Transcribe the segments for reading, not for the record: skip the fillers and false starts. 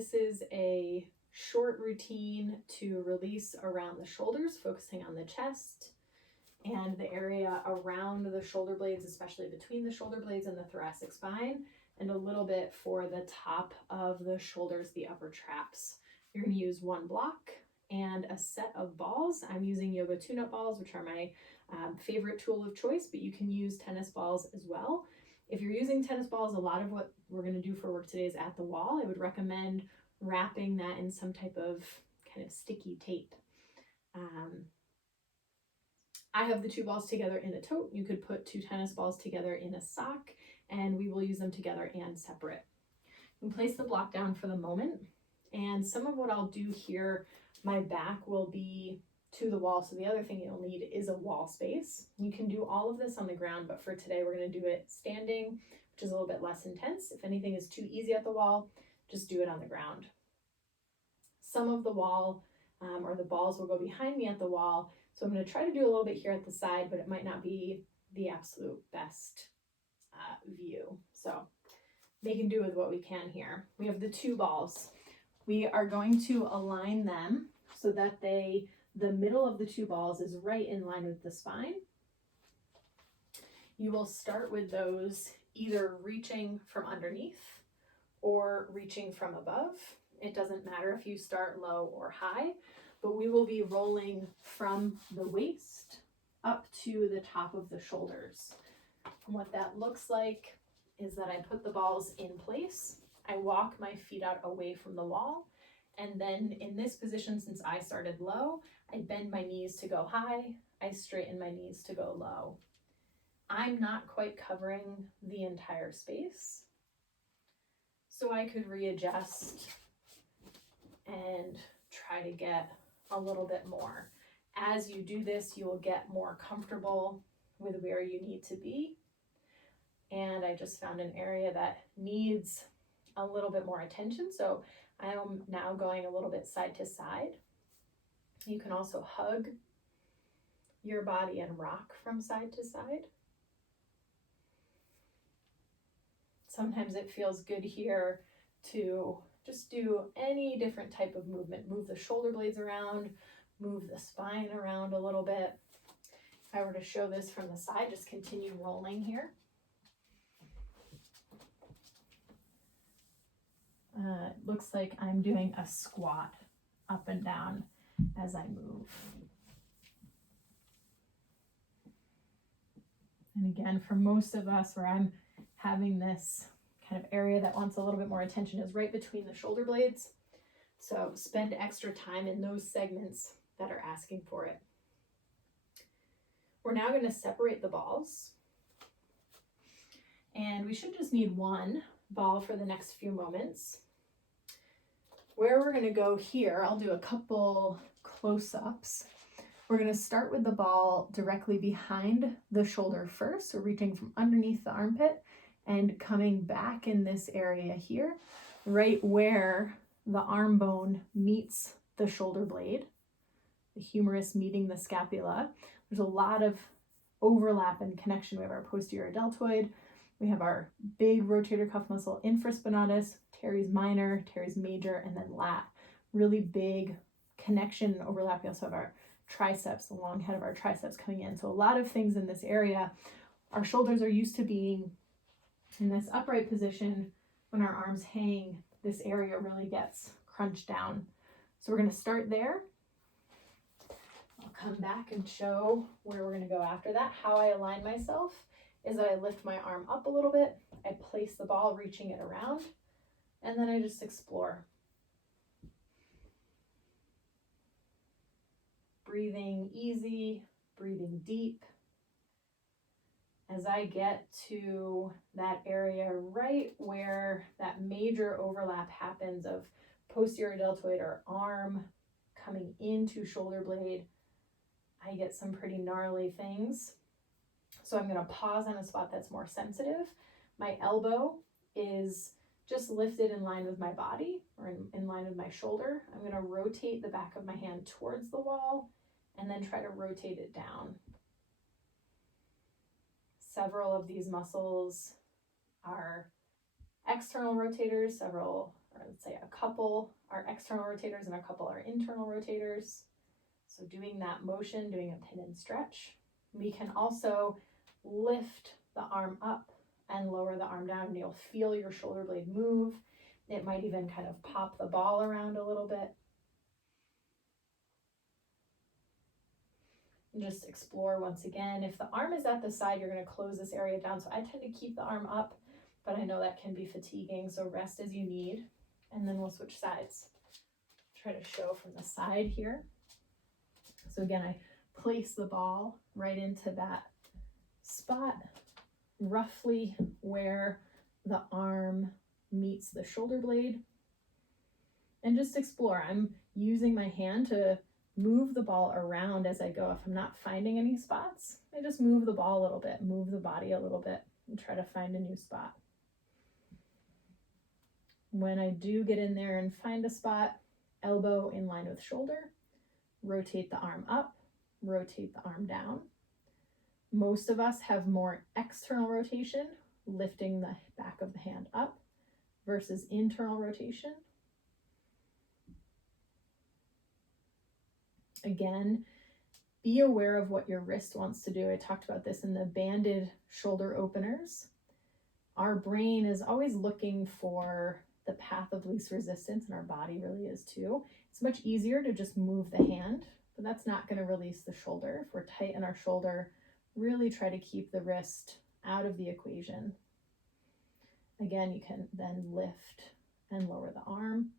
This is a short routine to release around the shoulders, focusing on the chest and the area around the shoulder blades, especially between the shoulder blades and the thoracic spine, and a little bit for the top of the shoulders, the upper traps. You're going to use one block and a set of balls. I'm using yoga tune-up balls, which are my favorite tool of choice, but you can use tennis balls as well. If you're using tennis balls, a lot of what we're going to do for work today is at the wall. I would recommend wrapping that in some type of kind of sticky tape. I have the two balls together in a tote. You could put two tennis balls together in a sock, and we will use them together and separate. You can place the block down for the moment, and some of what I'll do here, my back will be to the wall, so the other thing you'll need is a wall space. You can do all of this on the ground, but for today we're going to do it standing, which is a little bit less intense. If anything is too easy at the wall, just do it on the ground. Some of the wall or the balls will go behind me at the wall, so I'm going to try to do a little bit here at the side, but it might not be the absolute best view. So they can do with what we can here. We have the two balls. We are going to align them so that the middle of the two balls is right in line with the spine. You will start with those either reaching from underneath or reaching from above. It doesn't matter if you start low or high, but we will be rolling from the waist up to the top of the shoulders. And what that looks like is that I put the balls in place. I walk my feet out away from the wall. And then in this position, since I started low, I bend my knees to go high. I straighten my knees to go low. I'm not quite covering the entire space, so I could readjust and try to get a little bit more. As you do this, you will get more comfortable with where you need to be. And I just found an area that needs a little bit more attention, so I am now going a little bit side to side. You can also hug your body and rock from side to side. Sometimes it feels good here to just do any different type of movement. Move the shoulder blades around, move the spine around a little bit. If I were to show this from the side, just continue rolling here. It looks like I'm doing a squat up and down as I move. And again, for most of us, where I'm having this kind of area that wants a little bit more attention is right between the shoulder blades. So spend extra time in those segments that are asking for it. We're now going to separate the balls. And we should just need one ball for the next few moments. Where we're going to go here, I'll do a couple close-ups. We're going to start with the ball directly behind the shoulder first, so reaching from underneath the armpit and coming back in this area here, right where the arm bone meets the shoulder blade, the humerus meeting the scapula. There's a lot of overlap and connection. We have our posterior deltoid, we have our big rotator cuff muscle infraspinatus, teres minor, teres major, and then lat. Really big connection and overlap. We also have our triceps, the long head of our triceps coming in. So a lot of things in this area. Our shoulders are used to being in this upright position. When our arms hang, this area really gets crunched down. So we're going to start there. I'll come back and show where we're going to go after that. How I align myself is that I lift my arm up a little bit, I place the ball reaching it around, and then I just explore. Breathing easy, breathing deep. As I get to that area right where that major overlap happens of posterior deltoid or arm coming into shoulder blade, I get some pretty gnarly things. So I'm going to pause on a spot that's more sensitive. My elbow is just lifted in line with my body or in line with my shoulder. I'm going to rotate the back of my hand towards the wall and then try to rotate it down. Several of these muscles are external rotators, several or let's say a couple are external rotators and a couple are internal rotators. So doing that motion, doing a pin and stretch. We can also lift the arm up and lower the arm down, and you'll feel your shoulder blade move. It might even kind of pop the ball around a little bit. And just explore once again. If the arm is at the side, you're going to close this area down. So I tend to keep the arm up, but I know that can be fatiguing. So rest as you need. And then we'll switch sides. Try to show from the side here. So again, I place the ball right into that spot, roughly where the arm meets the shoulder blade. And just explore. I'm using my hand to move the ball around as I go. If I'm not finding any spots, I just move the ball a little bit, move the body a little bit, and try to find a new spot. When I do get in there and find a spot, elbow in line with shoulder, rotate the arm up, rotate the arm down. Most of us have more external rotation, lifting the back of the hand up, versus internal rotation. Again, be aware of what your wrist wants to do. I talked about this in the banded shoulder openers. Our brain is always looking for the path of least resistance, and our body really is too. It's much easier to just move the hand, but that's not going to release the shoulder. If we're tight in our shoulder, really try to keep the wrist out of the equation. Again, you can then lift and lower the arm.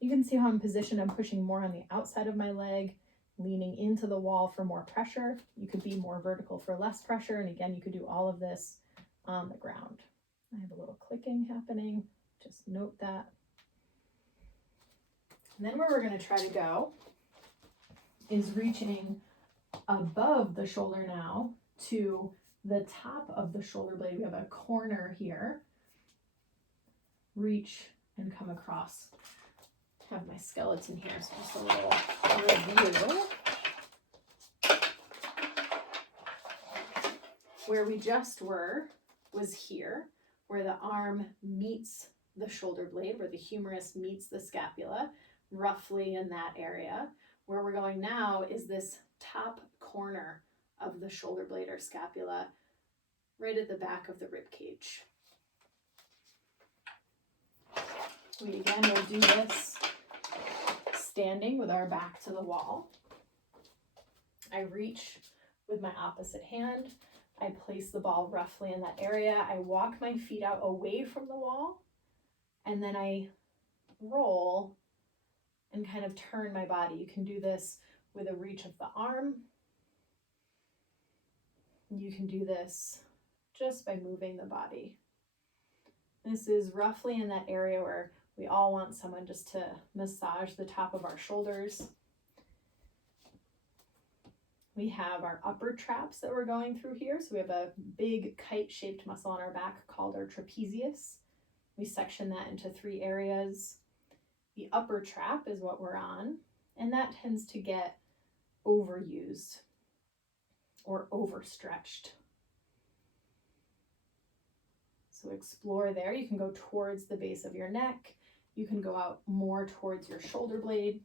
You can see how I'm positioned. I'm pushing more on the outside of my leg, leaning into the wall for more pressure. You could be more vertical for less pressure. And again, you could do all of this on the ground. I have a little clicking happening. Just note that. And then where we're going to try to go is reaching above the shoulder now to the top of the shoulder blade. We have a corner here. Reach and come across. I have my skeleton here, so just a little review. Where we just were was here, where the arm meets the shoulder blade, where the humerus meets the scapula, roughly in that area. Where we're going now is this top corner of the shoulder blade or scapula, right at the back of the rib cage. We again will do this standing with our back to the wall. I reach with my opposite hand. I place the ball roughly in that area. I walk my feet out away from the wall, and then I roll and kind of turn my body. You can do this with a reach of the arm. You can do this just by moving the body. This is roughly in that area where we all want someone just to massage the top of our shoulders. We have our upper traps that we're going through here. So we have a big kite-shaped muscle on our back called our trapezius. We section that into 3 areas. The upper trap is what we're on, and that tends to get overused or overstretched. So explore there. You can go towards the base of your neck. You can go out more towards your shoulder blade.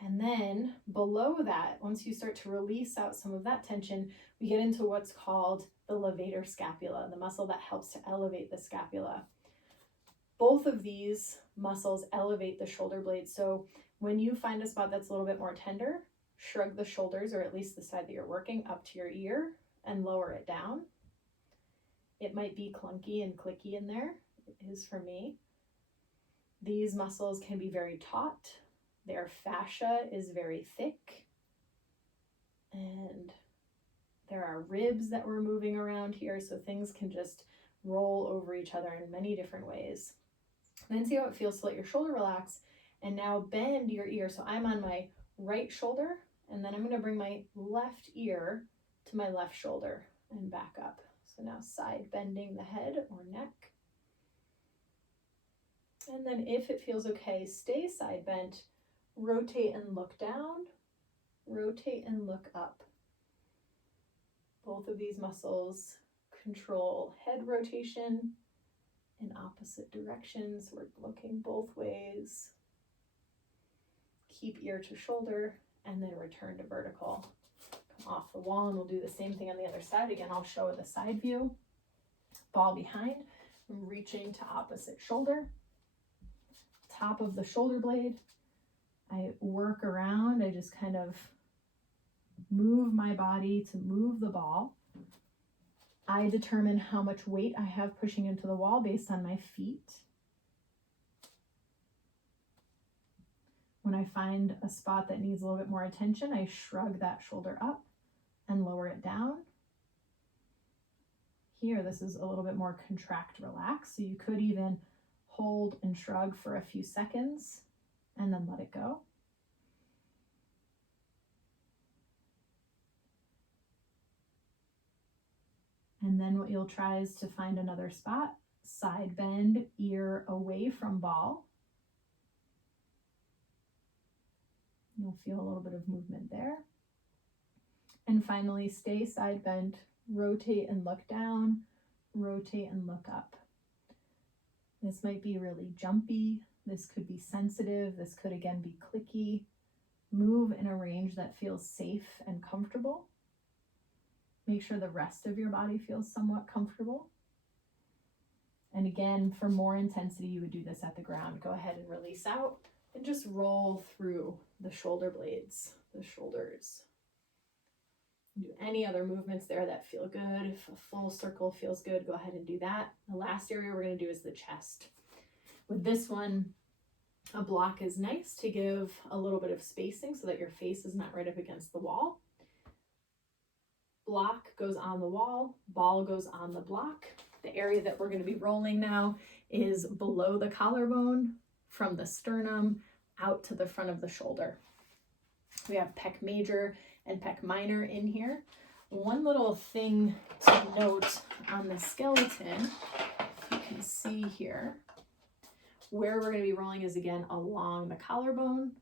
And then below that, once you start to release out some of that tension, we get into what's called the levator scapula, the muscle that helps to elevate the scapula. Both of these muscles elevate the shoulder blade. So when you find a spot that's a little bit more tender, shrug the shoulders, or at least the side that you're working, up to your ear and lower it down. It might be clunky and clicky in there. It is for me. These muscles can be very taut. Their fascia is very thick. And there are ribs that we're moving around here, so things can just roll over each other in many different ways. And then see how it feels to let your shoulder relax. And now bend your ear. So I'm on my right shoulder, and then I'm going to bring my left ear to my left shoulder and back up. So now side bending the head or neck. And then if it feels okay, stay side bent, rotate and look down, rotate and look up. Both of these muscles control head rotation in opposite directions. We're looking both ways. Keep ear to shoulder and then return to vertical. Come off the wall and we'll do the same thing on the other side. Again, I'll show the side view. Ball behind, I'm reaching to opposite shoulder. Top of the shoulder blade. I work around, I just kind of move my body to move the ball. I determine how much weight I have pushing into the wall based on my feet. When I find a spot that needs a little bit more attention, I shrug that shoulder up and lower it down. Here, this is a little bit more contract, relax. So you could even hold and shrug for a few seconds and then let it go. And then what you'll try is to find another spot, side bend, ear away from ball. You'll feel a little bit of movement there. And finally, stay side bent, rotate and look down, rotate and look up. This might be really jumpy. This could be sensitive. This could again be clicky. Move in a range that feels safe and comfortable. Make sure the rest of your body feels somewhat comfortable. And again, for more intensity, you would do this at the ground. Go ahead and release out and just roll through the shoulder blades, the shoulders. Do any other movements there that feel good. If a full circle feels good, go ahead and do that. The last area we're going to do is the chest. With this one, a block is nice to give a little bit of spacing so that your face is not right up against the wall. Block goes on the wall, ball goes on the block. The area that we're going to be rolling now is below the collarbone, from the sternum out to the front of the shoulder. We have pec major and pec minor in here. One little thing to note on the skeleton, if you can see here, where we're going to be rolling is again along the collarbone,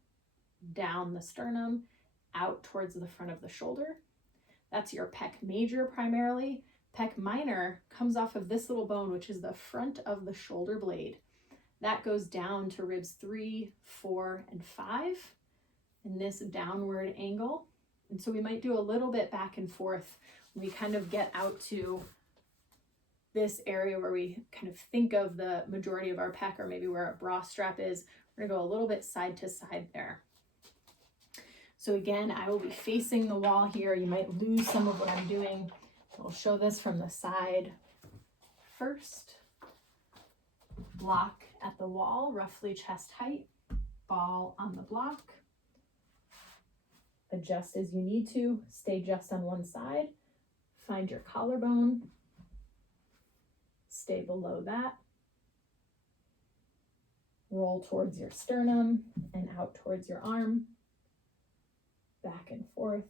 down the sternum, out towards the front of the shoulder. That's your pec major primarily. Pec minor comes off of this little bone, which is the front of the shoulder blade. That goes down to ribs 3, 4, and 5 in this downward angle. And so we might do a little bit back and forth when we kind of get out to this area where we kind of think of the majority of our pec, or maybe where our bra strap is. We're gonna go a little bit side to side there. So again, I will be facing the wall here. You might lose some of what I'm doing. I'll show this from the side first. Block at the wall, roughly chest height, ball on the block. Adjust as you need to, stay just on one side. Find your collarbone, stay below that. Roll towards your sternum and out towards your arm. Back and forth.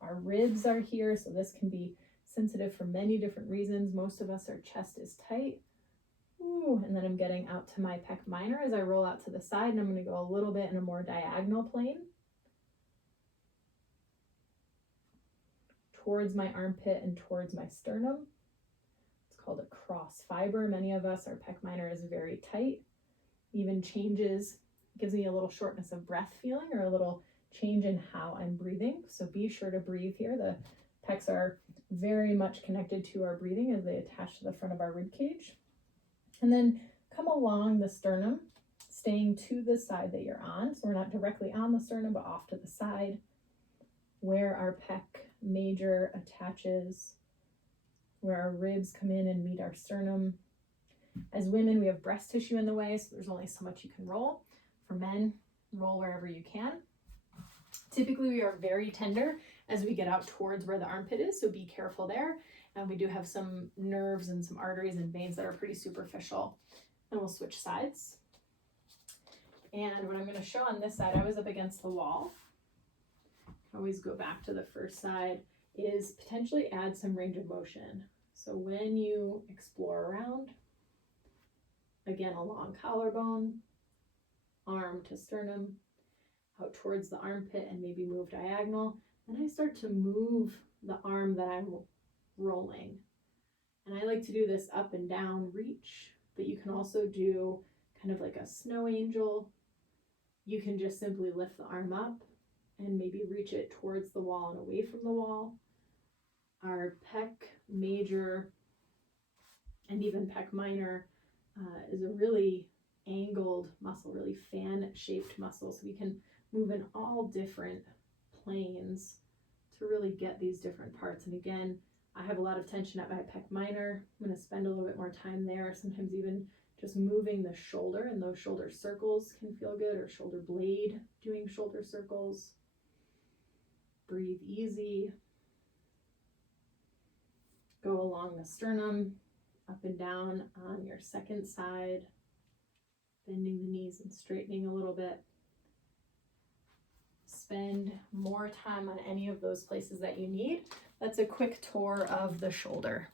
Our ribs are here, so this can be sensitive for many different reasons. Most of us, our chest is tight. Ooh, and then I'm getting out to my pec minor as I roll out to the side, and I'm going to go a little bit in a more diagonal plane towards my armpit and towards my sternum. It's called a cross fiber. Many of us, our pec minor is very tight. Even changes, gives me a little shortness of breath feeling or a little change in how I'm breathing. So be sure to breathe here. The pecs are very much connected to our breathing as they attach to the front of our rib cage. And then come along the sternum, staying to the side that you're on. So we're not directly on the sternum, but off to the side where our pec major attaches, where our ribs come in and meet our sternum. As women, we have breast tissue in the way, so there's only so much you can roll. For men, roll wherever you can. Typically, we are very tender as we get out towards where the armpit is, so be careful there. And we do have some nerves and some arteries and veins that are pretty superficial. And we'll switch sides. And what I'm going to show on this side, I was up against the wall. Always go back to the first side, is potentially add some range of motion. So when you explore around, again, along collarbone, arm to sternum, out towards the armpit and maybe move diagonal. Then I start to move the arm that I'm rolling. And I like to do this up and down reach but you can also do kind of like a snow angel. You can just simply lift the arm up and maybe reach it towards the wall and away from the wall. Our pec major and even pec minor is a really angled muscle, really fan-shaped muscle. So we can move in all different planes to really get these different parts. And again, I have a lot of tension at my pec minor. I'm going to spend a little bit more time there. Sometimes even just moving the shoulder, and those shoulder circles can feel good, or shoulder blade doing shoulder circles. Breathe easy. Go along the sternum, up and down on your second side, bending the knees and straightening a little bit. Spend more time on any of those places that you need. That's a quick tour of the shoulder.